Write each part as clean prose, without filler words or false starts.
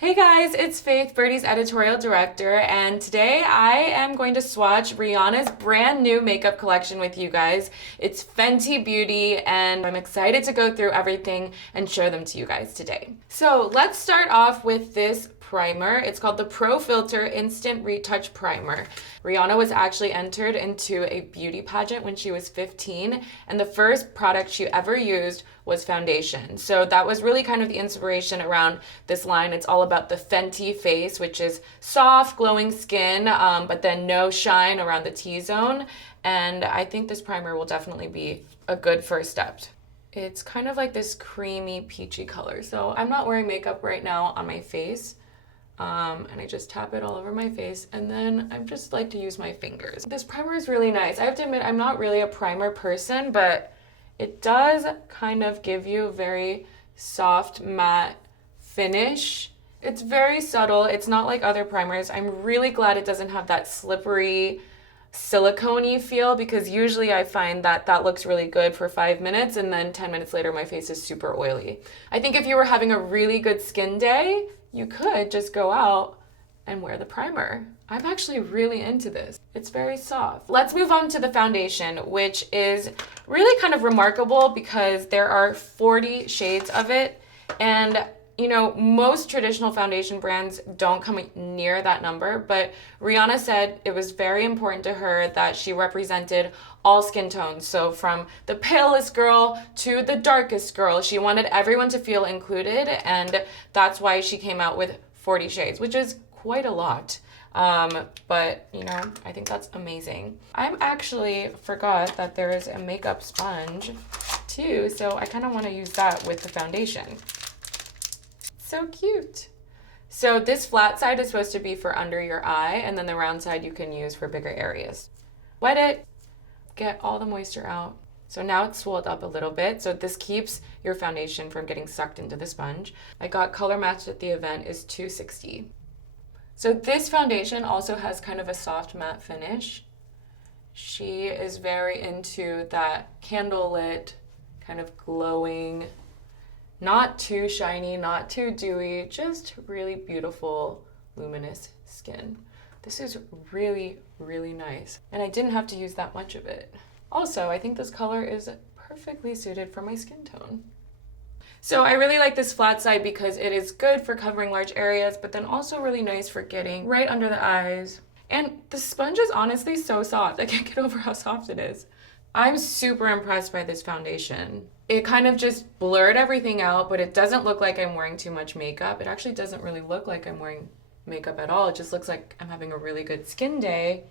Hey guys, it's Faith, Byrdie's Editorial Director, and today I am going to swatch Rihanna's brand new makeup collection with you guys. It's Fenty Beauty, and I'm excited to go through everything and show them to you guys today. So let's start off with this primer. It's called the Pro Filter Instant Retouch Primer. Rihanna was actually entered into a beauty pageant when she was 15, and the first product she ever used was foundation. So that was really kind of the inspiration around this line. It's all about the Fenty face, which is soft, glowing skin, but then no shine around the T-zone. And I think this primer will definitely be a good first step. It's kind of like this creamy, peachy color. So I'm not wearing makeup right now on my face. And I just tap it all over my face, and then I just like to use my fingers. This primer is really nice. I have to admit, I'm not really a primer person, but it does kind of give you a very soft matte finish. It's very subtle. It's not like other primers. I'm really glad it doesn't have that slippery, silicone-y feel, because usually I find that that looks really good for 5 minutes and then 10 minutes later my face is super oily. I think if you were having a really good skin day, you could just go out and wear the primer. I'm actually really into this. It's very soft. Let's move on to the foundation, which is really kind of remarkable because there are 40 shades of it. And you know, most traditional foundation brands don't come near that number, but Rihanna said it was very important to her that she represented all skin tones. So from the palest girl to the darkest girl, she wanted everyone to feel included, and that's why she came out with 40 shades, which is quite a lot. But you know, I think that's amazing. I actually forgot that there is a makeup sponge too, so I kind of want to use that with the foundation. So cute. So this flat side is supposed to be for under your eye, and then the round side you can use for bigger areas. Wet it, get all the moisture out. So now it's swelled up a little bit, so this keeps your foundation from getting sucked into the sponge. I got color matched at the event is $260. So this foundation also has kind of a soft matte finish. She is very into that candlelit, kind of glowing, not too shiny, not too dewy, just really beautiful, luminous skin. This is really, really nice. And I didn't have to use that much of it. Also, I think this color is perfectly suited for my skin tone. So I really like this flat side because it is good for covering large areas, but then also really nice for getting right under the eyes. And the sponge is honestly so soft. I can't get over how soft it is. I'm super impressed by this foundation. It kind of just blurred everything out, but it doesn't look like I'm wearing too much makeup. It actually doesn't really look like I'm wearing makeup at all. It just looks like I'm having a really good skin day.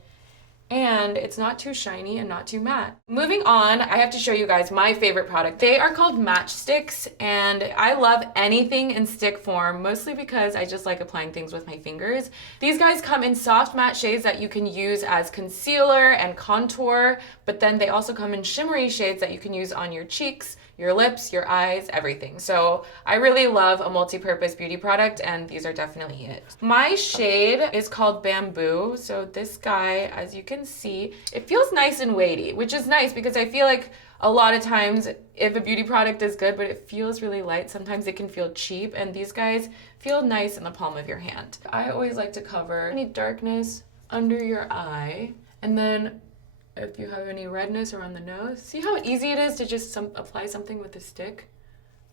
And it's not too shiny and not too matte. Moving on, I have to show you guys my favorite product. They are called Matchsticks, and I love anything in stick form, mostly because I just like applying things with my fingers. These guys come in soft matte shades that you can use as concealer and contour, but then they also come in shimmery shades that you can use on your cheeks, your lips, your eyes, everything. So I really love a multi-purpose beauty product, and these are definitely it. My shade is called Bamboo. So this guy, as you can see, it feels nice and weighty, which is nice because I feel like a lot of times if a beauty product is good but it feels really light, sometimes it can feel cheap, and these guys feel nice in the palm of your hand. I always like to cover any darkness under your eye, and then if you have any redness around the nose, see how easy it is to just apply something with a stick?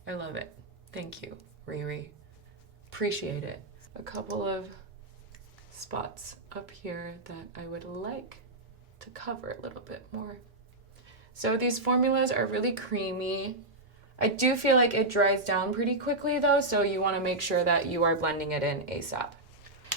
I love it. Thank you, Riri. Appreciate it. A couple of spots up here that I would like to cover a little bit more. So these formulas are really creamy. I do feel like it dries down pretty quickly though, so you want to make sure that you are blending it in ASAP.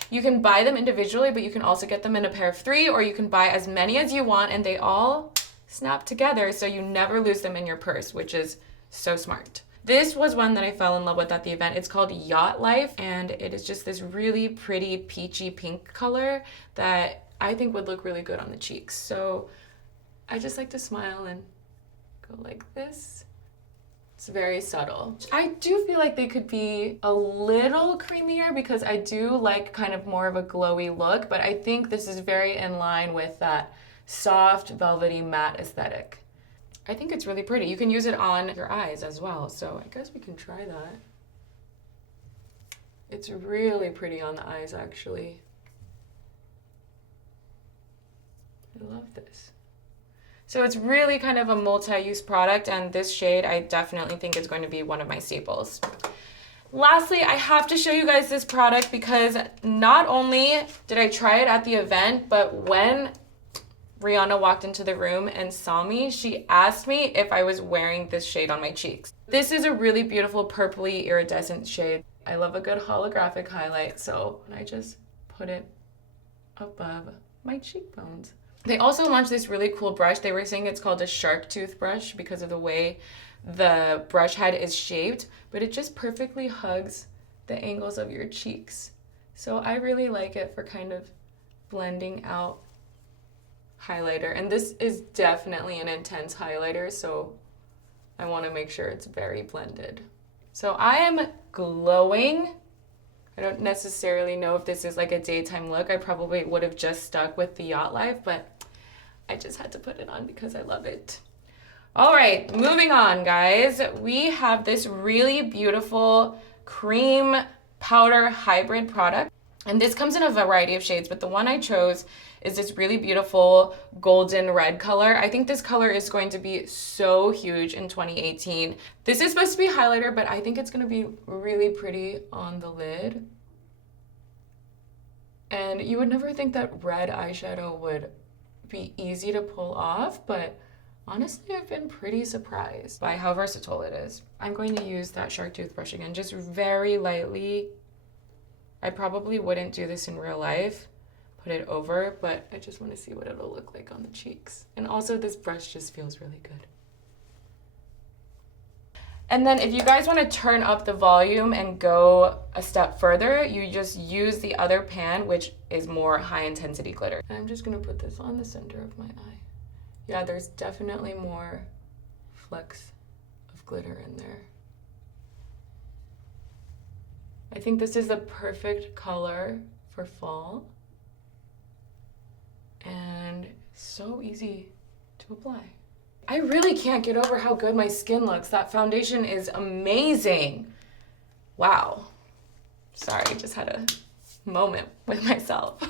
You can buy them individually, but you can also get them in a pair of 3, or you can buy as many as you want, and they all snap together so you never lose them in your purse, which is so smart. This was one that I fell in love with at the event. It's called Yacht Life, and it is just this really pretty peachy pink color that I think would look really good on the cheeks. So I just like to smile and go like this. It's very subtle. I do feel like they could be a little creamier because I do like kind of more of a glowy look, but I think this is very in line with that soft, velvety, matte aesthetic. I think it's really pretty. You can use it on your eyes as well, so I guess we can try that. It's really pretty on the eyes, actually. I love this. So it's really kind of a multi-use product, and this shade I definitely think is going to be one of my staples. Lastly, I have to show you guys this product because not only did I try it at the event, but when Rihanna walked into the room and saw me, she asked me if I was wearing this shade on my cheeks. This is a really beautiful purpley iridescent shade. I love a good holographic highlight, so I just put it above my cheekbones. They also launched this really cool brush. They were saying it's called a shark tooth brush because of the way the brush head is shaped, but it just perfectly hugs the angles of your cheeks. So I really like it for kind of blending out highlighter. And this is definitely an intense highlighter, so I want to make sure it's very blended. So I am glowing. I don't necessarily know if this is like a daytime look. I probably would have just stuck with the Yacht Life, but I just had to put it on because I love it. All right, moving on, guys. We have this really beautiful cream powder hybrid product. And this comes in a variety of shades, but the one I chose is this really beautiful golden red color. I think this color is going to be so huge in 2018. This is supposed to be highlighter, but I think it's gonna be really pretty on the lid. And you would never think that red eyeshadow would be easy to pull off, but honestly, I've been pretty surprised by how versatile it is. I'm going to use that shark tooth brush again, just very lightly. I probably wouldn't do this in real life, put it over, but I just want to see what it'll look like on the cheeks. And also this brush just feels really good. And then if you guys want to turn up the volume and go a step further, you just use the other pan, which is more high intensity glitter. And I'm just going to put this on the center of my eye. Yeah, there's definitely more flecks of glitter in there. I think this is the perfect color for fall. And so easy to apply. I really can't get over how good my skin looks. That foundation is amazing. Wow. Sorry, just had a moment with myself.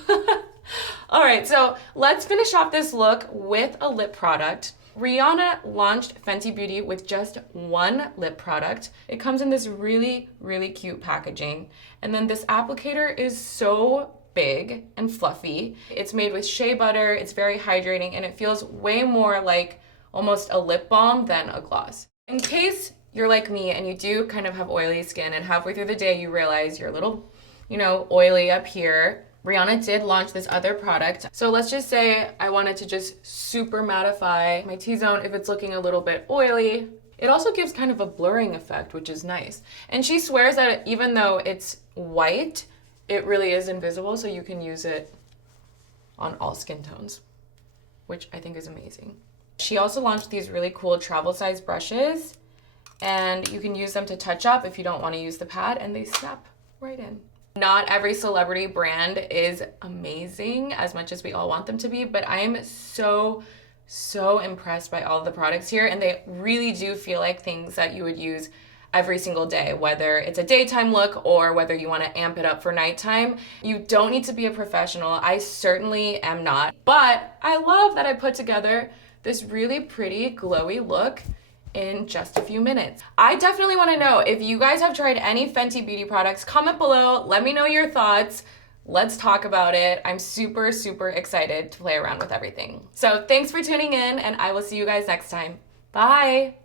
All right, so let's finish off this look with a lip product. Rihanna launched Fenty Beauty with just one lip product. It comes in this really, really cute packaging. And then this applicator is so big and fluffy. It's made with shea butter, it's very hydrating, and it feels way more like almost a lip balm than a gloss. In case you're like me and you do kind of have oily skin and halfway through the day you realize you're a little, oily up here, Rihanna did launch this other product. So let's just say I wanted to just super mattify my T-zone if it's looking a little bit oily. It also gives kind of a blurring effect, which is nice. And she swears that even though it's white, it really is invisible, so you can use it on all skin tones, which I think is amazing. She also launched these really cool travel size brushes, and you can use them to touch up if you don't want to use the pad, and they snap right in. Not every celebrity brand is amazing as much as we all want them to be, but I am so impressed by all of the products here, and they really do feel like things that you would use every single day, whether it's a daytime look or whether you want to amp it up for nighttime. You don't need to be a professional. I certainly am not, but I love that I put together this really pretty glowy look in just a few minutes. I definitely want to know if you guys have tried any Fenty Beauty products. Comment below, let me know your thoughts. Let's talk about it. I'm super excited to play around with everything. So thanks for tuning in, and I will see you guys next time. Bye.